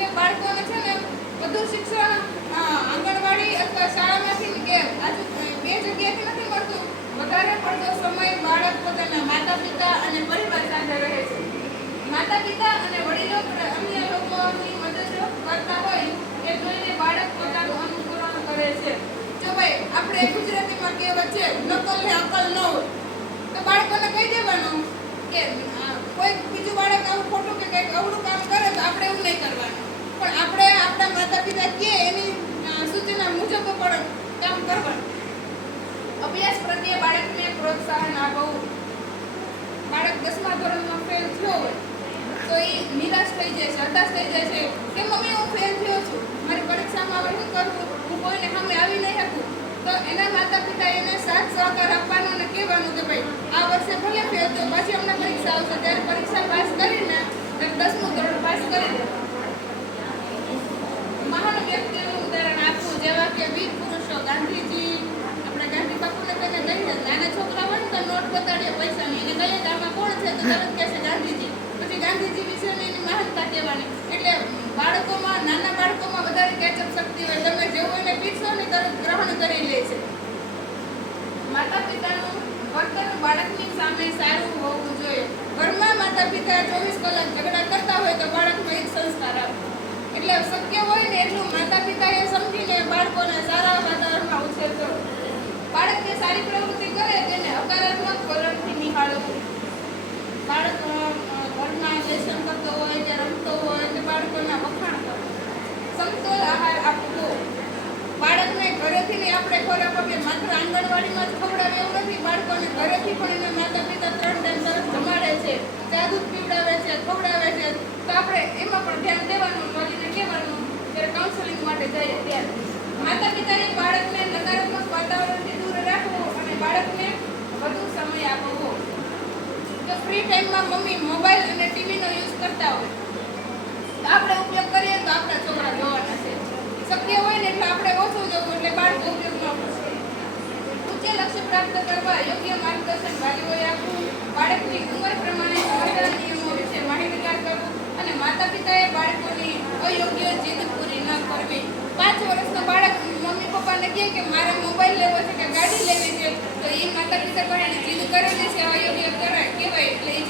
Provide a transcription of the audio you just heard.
કે બાળકોને છે ને વધુ શિક્ષણ આંગણવાડી અથવા શાળામાંથી કે આજુ બે જગ્યાએથી નથી મળતું. વધારે પડતો સમય બાળક પોતાના માતા પિતા અને પરિવાર સાથે રહે છે. માતા પિતા અને વડીલો અન્ય લોકોની મદદ કરતા હોય એ જોઈને બાળક પોતાનું અનુકરણ કરે છે. જો ભાઈ આપણે ગુજરાતીમાં કહેવત છે નકલ ને અકલ ન હોય તો બાળકોને કહી દેવાનું કે કોઈ બીજું બાળક આવું ખોટું કે કંઈક અવળું કામ કરે તો આપણે એવું નહીં કરવાનું, પણ આપણે આપણા માતા પિતા કહે એની સૂચના મુજબ પણ કામ કરવાનું. અભ્યાસ પ્રત્યે બાળકને પ્રોત્સાહન આપવું. બાળક 10મા ધોરણમાં ફેલ થયો હોય તો એ નિરાશ થઈ જાય છે, હતાશ થઈ જાય છે કે મમ્મી હું ફેલ થયો છું, મારી પરીક્ષામાં હવે શું કરવું, હું કોઈને સામે આવી નહીં શકું. તો એના માતા પિતા એને સાથ સહકાર આપવાનો અને કહેવાનું કે ભાઈ આ વર્ષે ભલે ફેલ થયો, પછી અમને પરીક્ષા આવશે ત્યારે પરીક્ષા પાસ કરીને 10મું ધોરણ પાસ કરી દે. મહાન વ્યક્તિનું ઉદાહરણ આપવું જેવા કે વીર પુરુષો ગાંધીજી, આપણે ગાંધી બાપુને કહીને કહીએ નાના છોકરા હોય ને તો નોટ બતાડીએ પૈસાની એને કહીએ કે આમાં કોણ છે તો તરત કહેશે ગાંધીજી. પછી ગાંધીજી વિશેની એની મહાનતા કહેવાની. એટલે બાળકોમાં નાના બાળકોમાં વધારે કેચઅપ શક્તિ હોય, તમે જેવું એને પીરસો ને તરત ગ્રહણ કરી લે છે. માતા પિતાનું વર્તન બાળકની સામે સારું હોવું જોઈએ. ઘરમાં માતા પિતા 24 કલાક ઝઘડા કરતા હોય તો બાળકનો એક સંસ્કાર આવે. એટલે શક્ય હોય ને એટલું માતા પિતાએ સમજીને બાળકોને સારા વાતાવરણમાં ઉછેર કરો. બાળકને સારી પ્રવૃત્તિ કરે તેને હકારાત્મક વલણથી નિહાળવું. બાળક ઘરમાં લેસન કરતો હોય કે રમતો હોય કે બાળકોના વખાણ કરો. સમતોલ આહાર આપવો. બાળકને ઘરેથી આપણે ખોરાક આપીએ, માત્ર આંગણવાડીમાં જ ખવડાવે એવું નથી. બાળકોને ઘરેથી પણ એના માતા પિતા 3 ટાઈમ સરસ જમાડે છે, ચા દૂધ પીવડાવે છે, ખવડાવે છે. તો આપણે એમાં પણ ધ્યાન દેવાનું, વળીને કહેવાનું જ્યારે કાઉન્સેલિંગ માટે જઈએ ત્યારે. માતા પિતાએ બાળકને નકારાત્મક વાતાવરણથી દૂર રાખવું અને બાળકને વધુ સમય આપવો. જો ફ્રી ટાઈમમાં મમ્મી મોબાઈલ અને ટીવીનો યુઝ કરતા હોય તો આપણે ઉપયોગ કરીએ તો આપણા છોકરા જોવાના છે. શક્ય હોય ને એટલે આપણે ઓછું જવું એટલે બાળકો ઉપયોગ ન કરશે. ઉચ્ચ લક્ષ્ય પ્રાપ્ત કરવા યોગ્ય માર્ગદર્શન વાલીઓએ આપવું. બાળકની ઉંમર પ્રમાણે સ્પર્ધા નિયમો વિશે માહિતગાર કરવું અને માતા પિતાએ બાળકોની અયોગ્ય જીદ પૂરી ન કરવી. 5 વર્ષનો બાળક મમ્મી પપ્પાને કહે કે મારે મોબાઈલ લેવો છે કે ગાડી લેવી છે તો એ માતા પિતા પણ એને જીદ કરેલી છે અયોગ્ય કહેવાય એટલે એ